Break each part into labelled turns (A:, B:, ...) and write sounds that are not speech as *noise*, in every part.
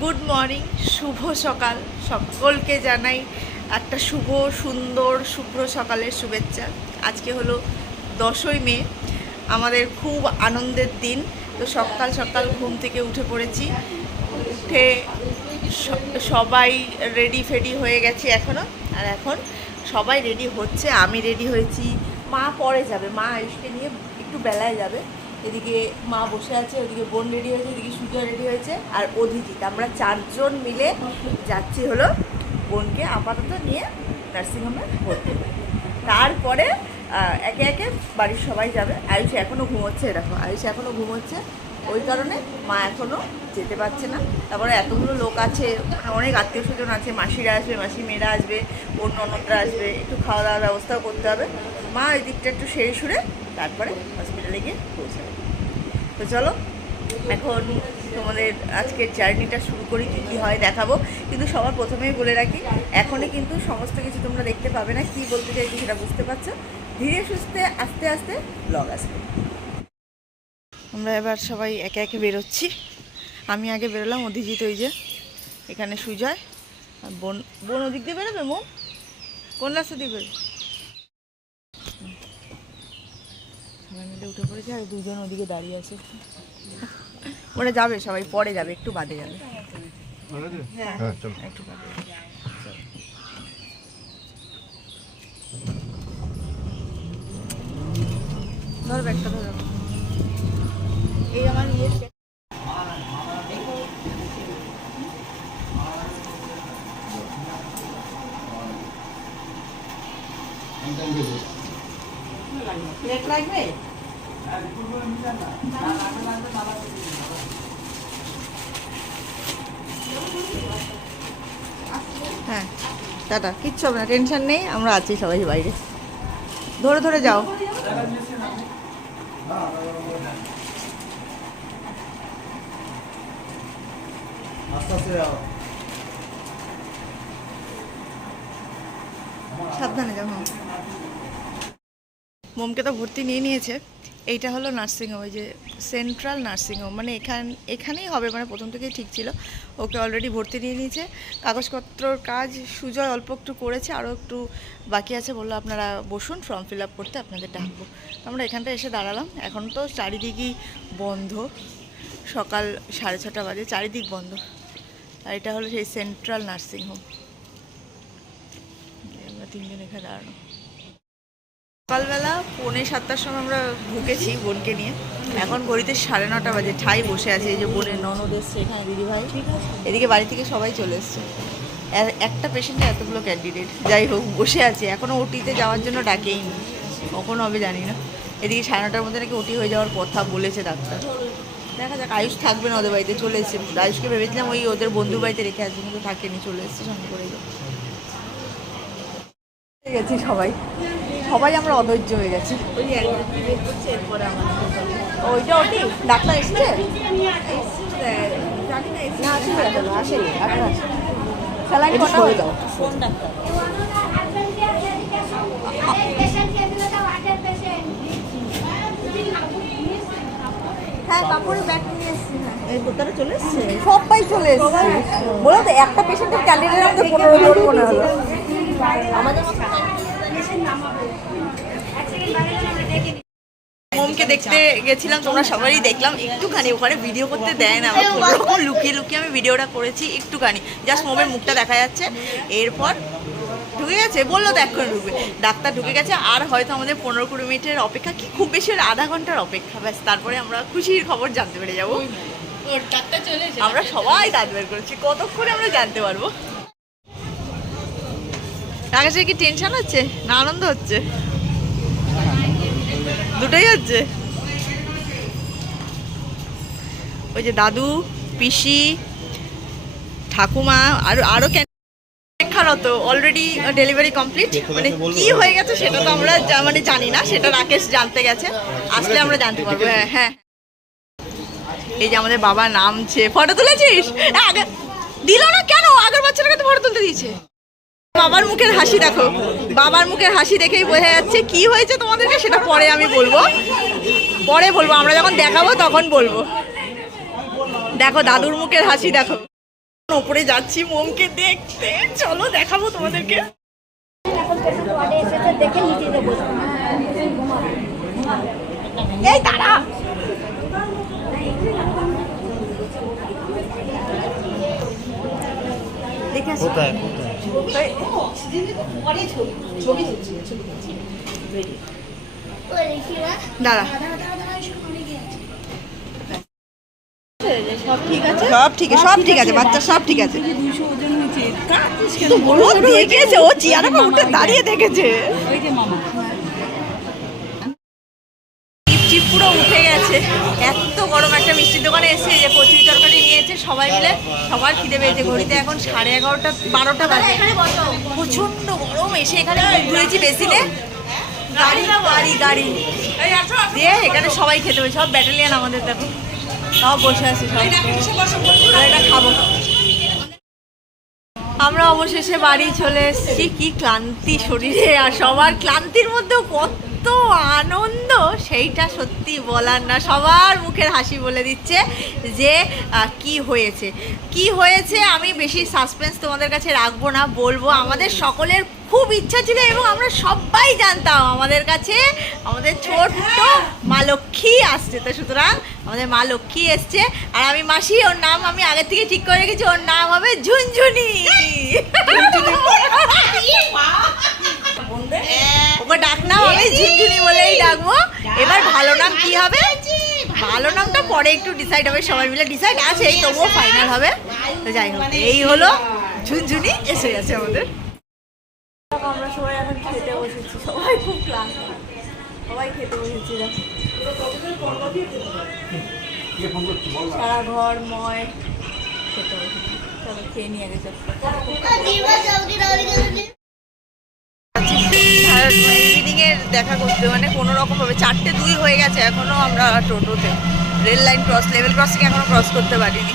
A: Good morning, শুভ সকাল। সকলকে জানাই একটা শুভ, সুন্দর, শুভ্র সকালের শুভেচ্ছা। আজকে হলো দশই মে, আমাদের খুব আনন্দের দিন। তো সকাল সকাল ঘুম থেকে উঠে পড়েছি। উঠে সবাই রেডি ফেডি হয়ে গেছে এখনও আর এখন সবাই রেডি হচ্ছে, আমি রেডি হয়েছি। মা পরে যাবে, মা আয়ুষকে নিয়ে একটু বেলায় যাবে। এদিকে মা বসে আছে, ওদিকে বোন রেডি হয়েছে, এদিকে সুজয় রেডি হয়েছে আর অধিজিৎ আমরা চারজন মিলে যাচ্ছি হলো বোনকে আপাতত নিয়ে নার্সিংহোমে ভর্তি তারপরে একে একে বাড়ির সবাই যাবে। আয়ুষ এখনও ঘুমোচ্ছে, দেখো, আয়ুষ এখনও ঘুমোচ্ছে। ওই কারণে মা এখনও যেতে পারছে না। তারপরে এতগুলো লোক আছে, অনেক আত্মীয় স্বজন আছে, মাসিরা আসবে মাসি মেয়েরা আসবে ওর ননদরা আসবে, একটু খাওয়া দাওয়ার ব্যবস্থাও করতে হবে। মা ওই দিকটা একটু সেরে সুরে তারপরে হসপিটালে গিয়ে পৌঁছাবে। তো চলো, এখন তোমাদের আজকের জার্নিটা শুরু করি, কী কী হয় দেখাবো। কিন্তু সবার প্রথমেই বলে রাখি, এখনই কিন্তু সমস্ত কিছু তোমরা দেখতে পাবে না, কী বলতে চাইছি সেটা বুঝতে পারছ। ধীরে সুস্থে, আস্তে আস্তে ব্লগ আসবে। আমরা এবার সবাই একে একে বেরোচ্ছি। আমি আগে বেরোলাম, অধিজিৎ ওই যে, এখানে সুজয়, আর বোন বোন ওদিক দিয়ে বেরোবে, মো? কোন রাস্তা দিয়ে বেরোবে? সবাই মিলে উঠে পড়েছে আর দুজন ওদিকে দাঁড়িয়ে আছে। ওরা যাবে সবাই পরে যাবে একটু বাদে যাবে। হ্যাঁ
B: হ্যাঁ চলো।
A: একটু বাদে ধর ব্যাগটা ধরো। এই আমার ইয়ে প্লেট লাগবে হ্যাঁ টাটা, কিচ্ছু হবে না, টেনশন নেই, আমরা আছি সবাই বাইরে। ধরে ধরে যাও। সাবধানে যাও হ্যাঁ। মোমকে তো ভর্তি নিয়ে নিয়েছে। এইটা হলো নার্সিংহোম, ওই যে সেন্ট্রাল নার্সিংহোম মানে এখান, এখানেই হবে মানে প্রথম থেকেই ঠিক ছিল। ওকে অলরেডি ভর্তি নিয়ে নিয়েছে। কাগজপত্রর কাজ সুজয় অল্প একটু করেছে, আরও একটু বাকি আছে বলল আপনারা বসুন, ফর্ম ফিল আপ করতে আপনাদের ডাকবো। আমরা এখানটা এসে দাঁড়ালাম। এখন তো চারিদিকই বন্ধ, সকাল সাড়ে ছটা বাজে, চারিদিক বন্ধ। আর এটা হলো সেই সেন্ট্রাল নার্সিংহোম। আমরা তিনজন এখানে দাঁড়ানো সকালবেলা পৌনে সাতটার সময় আমরা ঢুকেছি বোনকে নিয়ে। এখন ঘড়িতে সাড়ে নটা বাজে। ঠাই বসে আছে, এই যে বোনের ননদ এসছে এখানে, দিদিভাই। এদিকে বাড়ি থেকে সবাই চলে এসছে। একটা পেশেন্টে এতগুলো ক্যান্ডিডেট যাই হোক, বসে আছে। এখনও ওটিতে যাওয়ার জন্য ডাকেইনি। কখন হবে জানি না। এদিকে সাড়ে নটার মধ্যে নাকি ওটি হয়ে যাওয়ার কথা বলেছে ডাক্তার। দেখা যাক, আয়ুষ থাকবে না ওদের বাড়িতে, চলে এসছে। আয়ুষকে ভেবেছিলাম ওই ওদের বন্ধুর বাড়িতে রেখে আসবে, কিন্তু থাকেনি, চলে এসছে সঙ্গে করে গেছি সবাই। সবাই আমরা অধৈর্য হয়ে গেছি। ওইটা ওটি? ডাক্তার এসেছে? না আসেনি এখনও, আসেনি। এখন আসেনি। স্যালাইন কটা হয়ে দাও। হ্যাঁ ব্যাগ নিয়ে এসেছি এই বোতারা চলে এসছে? সবাই চলে এসছে। বলো তো একটা পেশেন্টের ক্যান্ডিডেট আমাদের পনেরো জন মনে হলো। আমাদের মোমকে দেখতে গেছিলাম তোমরা সবারই দেখলাম। একটুখানি ওখানে ভিডিও করতে দেয় না আমার লুকিয়ে লুকিয়ে আমি ভিডিওটা করেছি একটুখানি। জাস্ট মোমের মুখটা দেখা যাচ্ছে। এরপর ঢুকে গেছে বলল তো এখন ঢুকবে। ডাক্তার ঢুকে গেছে আর হয়তো আমাদের পনেরো কুড়ি মিনিটের অপেক্ষা কি খুব বেশি হলে আধা ঘণ্টার অপেক্ষা। ব্যাস তারপরে আমরা খুশির খবর জানতে পেরে যাব। আমরা সবাই দাঁত বের করেছি কতক্ষণে আমরা জানতে পারব? আকাশে কি টেনশন হচ্ছে? না আনন্দ হচ্ছে? দুটোই হচ্ছে? ওই যে দাদু পিসি ঠাকুমা আর আরও অপেক্ষারত অলরেডি ডেলিভারি কমপ্লিট মানে কি হয়ে গেছে সেটা তো আমরা মানে জানি না সেটা রাকেশ জানতে গেছে। আসলে আমরা জানতে পারব হ্যাঁ হ্যাঁ। এই যে আমাদের বাবা নামছে ফটো তুলেছিস? হ্যাঁ, দিল না কেন? আগের বাচ্চাটাকে তো ফটো তুলতে দিয়েছে। বাবার মুখের হাসি দেখো। বাবার মুখের হাসি দেখেই বোঝা যাচ্ছে কি হয়েছে তোমাদেরকে, সেটা পরে আমি বলব। পরে বলব, আমরা যখন দেখাবো তখন বলব। দেখো, দাদুর মুখের হাসি দেখো। ওপরে যাচ্ছি মোমকে দেখতে। চলো দেখাবো তোমাদেরকে। এই দাঁড়া দেখে দাঁড়া। সব ঠিক আছে সব ঠিক আছে সব ঠিক আছে। বাচ্চা সব ঠিক আছে ও দেখেছে ও চেয়ারে উঠে দাঁড়িয়ে দেখেছে। দোকানে এসে যে কচুরি তরকারি নিয়েছে সবাই মিলে। সবার খিদে পেয়েছে। ঘড়িতে এখন সাড়ে এগারোটা বারোটা বাজে। প্রচণ্ড গরম। এসে এখানে ধুয়েছি বেসিনে। গাড়ি গাড়ি গাড়ি। দিয়ে এখানে সবাই খেতে হবে সব ব্যাটালিয়ান আমাদের দেখো। সব বসে আছে সব। এটা খাব। আমরা অবশেষে বাড়ি চলে এসেছি। কি ক্লান্তি শরীরে। আর সবার ক্লান্তির মধ্যেও কত আনন্দ সেইটা সত্যি বলার না। সবার মুখের হাসি বলে দিচ্ছে যে কি হয়েছে। কি হয়েছে আমি বেশি সাসপেন্স তোমাদের কাছে রাখব না বলব আমাদের সকলের খুব ইচ্ছা ছিল এবং আমরা সবাই জানতাম আমাদের কাছে। আমাদের ছোট্ট মা লক্ষ্মী আসছে তো সুতরাং আমাদের মা লক্ষ্মী এসছে। আর আমি মাসি ওর নাম আমি আগে থেকে ঠিক করে রেখেছি ওর নাম হবে ঝুনঝুনি। *laughs* ওকে ডাক নাম আমি ঝুনঝুনি বলেই ডাকবো। এবার ভালো নাম কি হবে? ভালো নামটা পরে একটু ডিসাইড হবে সবাই মিলে ডিসাইড আছে এই তবুও ফাইনাল হবে। তো যাই হোক এই হলো ঝুনঝুনি এসে গেছে আমাদের। আমরা সবাই এখন খেতে বসেছি সবাই খুব ক্লান্ত সবাই খেতে বসেছি সারা ঘর ময় খেতে বসেছি। চলো খেয়ে নিয়ে গেছে দেখা করতে মানে কোনো রকম ভাবে চারটে দুই হয়ে গেছে এখনও আমরা টোটোতে। Rail line cross level crossing এখনও ক্রস করতে পারিনি।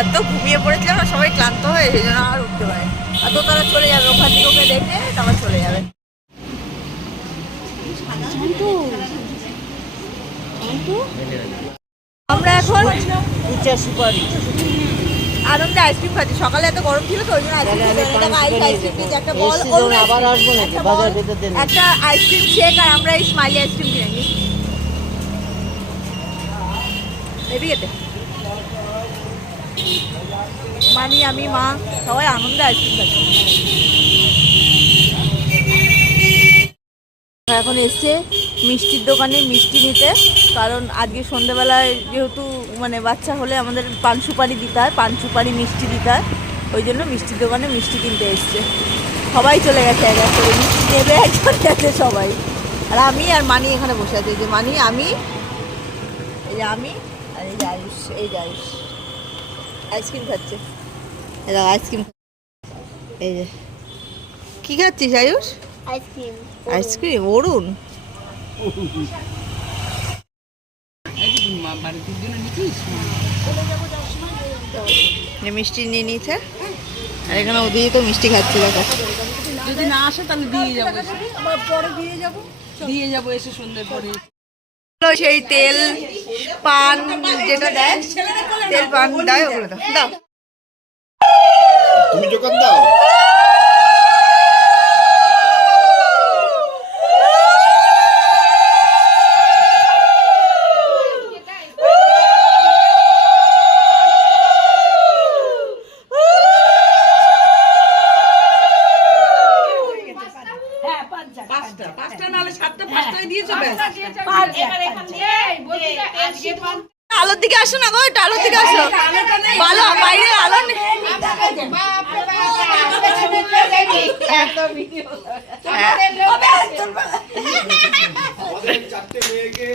A: এত ঘুমিয়ে পড়েছিলাম না সবাই ক্লান্ত হয়ে সেই জন্য আর উঠতে পারে আর তো তারা চলে যাবে ওখান থেকে ওকে দেখে তারপর চলে যাবে। আমরা এখন
C: সুপারি।
A: আনন্দে আইসক্রিম খাচ্ছি সকালে এত গরম ছিল তো ওই জন্য আইসক্রিম। একটা আইসক্রিম
C: যাব।
A: একটা বল
C: আবার আসব নাকি? বাজার ভেতর দিয়ে
A: একটা আইসক্রিম শেক আর আমরা এই স্মাইলি আইসক্রিম কিনে নিই এদিকেতে মানি আমি মা সবাই আনন্দে আইসক্রিম খাচ্ছি এখন এসছে মিষ্টির দোকানে মিষ্টি নিতে কারণ আজকে সন্ধেবেলায় যেহেতু মানে বাচ্চা হলে আমাদের পান সুপারি দিতে হয় পান সুপারি মিষ্টি দিতে হয়। ওই জন্য মিষ্টির দোকানে মিষ্টি কিনতে এসছে। সবাই চলে গেছে এক এক করে মিষ্টি নেবে একজন গেছে সবাই। আর আমি আর মানি এখানে বসে আছে। এই যে মানি আমি এই যে আমি আর এই যে আয়ুষ এই যে আয়ুষ। আইসক্রিম খাচ্ছে। আইসক্রিম। এই যে। কী খাচ্ছিস আয়ুষ?
B: আইসক্রিম
A: আইসক্রিম অরুণ। *laughs* যে মিষ্টি নিয়ে নিয়েছে। আর এখানে ওদিকে তো মিষ্টি খাচ্ছি দেখো।
D: যদি না আসে তাহলে দিয়ে যাব পরে দিয়ে যাব দিয়ে যাব এসে সন্ধ্যের পরে।
A: সেই তেল পান যেটা দেয় তেল পান দেয় ওগুলো দাও। দাও।
E: তুমি দোকান দাও।
D: পাঁচটা পাঁচটা নাহলে সাতটা পাঁচটায় দিয়েছ ব্যাস।
A: আলোর দিকে আসো না গো একটু আলোর দিকে আসো। ভালো বাইরে আলো নেই।
E: চারটে মেয়েকে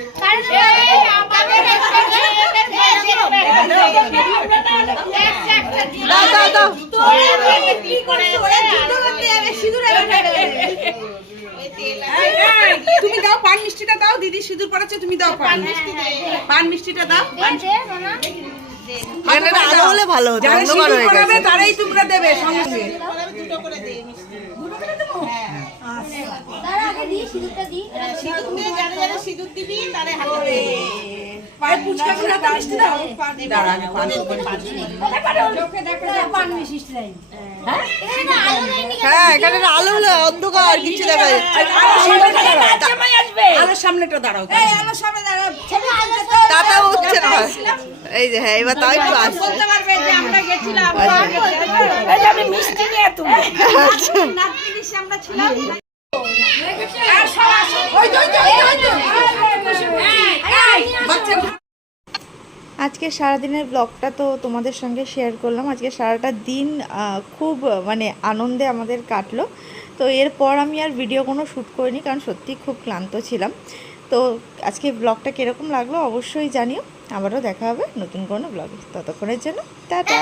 A: দাও দাও দাও। *laughs*
D: তুমি দাও পান মিষ্টিটা দাও দিদি সিঁদুর পড়াচ্ছে তুমি দাও পান পান মিষ্টিটা দাও।
A: এখানে একটা আলো হলে ভালো হতো
D: যারা
A: অন্ধকার
D: সিঁদুর
A: হয়ে
D: পায়ে পুচকা করে হাতে মিষ্টি দাও। দাঁড়া পান
A: হ্যাঁ? এখানে না আলো হলো অন্ধকার কিছু দেখা যায়।
D: আলোর সামনেটা দাঁড়াও।
A: তাতা উঠছে না এই যে হ্যাঁ এবার তাও একটু আসছে। আজকে সারাদিনের ব্লগটা তো তোমাদের সঙ্গে শেয়ার করলাম। আজকে সারাটা দিন খুব মানে আনন্দে আমাদের কাটলো। তো এরপর আমি আর ভিডিও কোনো শ্যুট করিনি, কারণ সত্যি খুব ক্লান্ত ছিলাম। তো আজকে ব্লগটা কীরকম লাগল অবশ্যই জানিও। আবারও দেখা হবে নতুন কোনো ব্লগে ততক্ষণের জন্য
B: টাটা।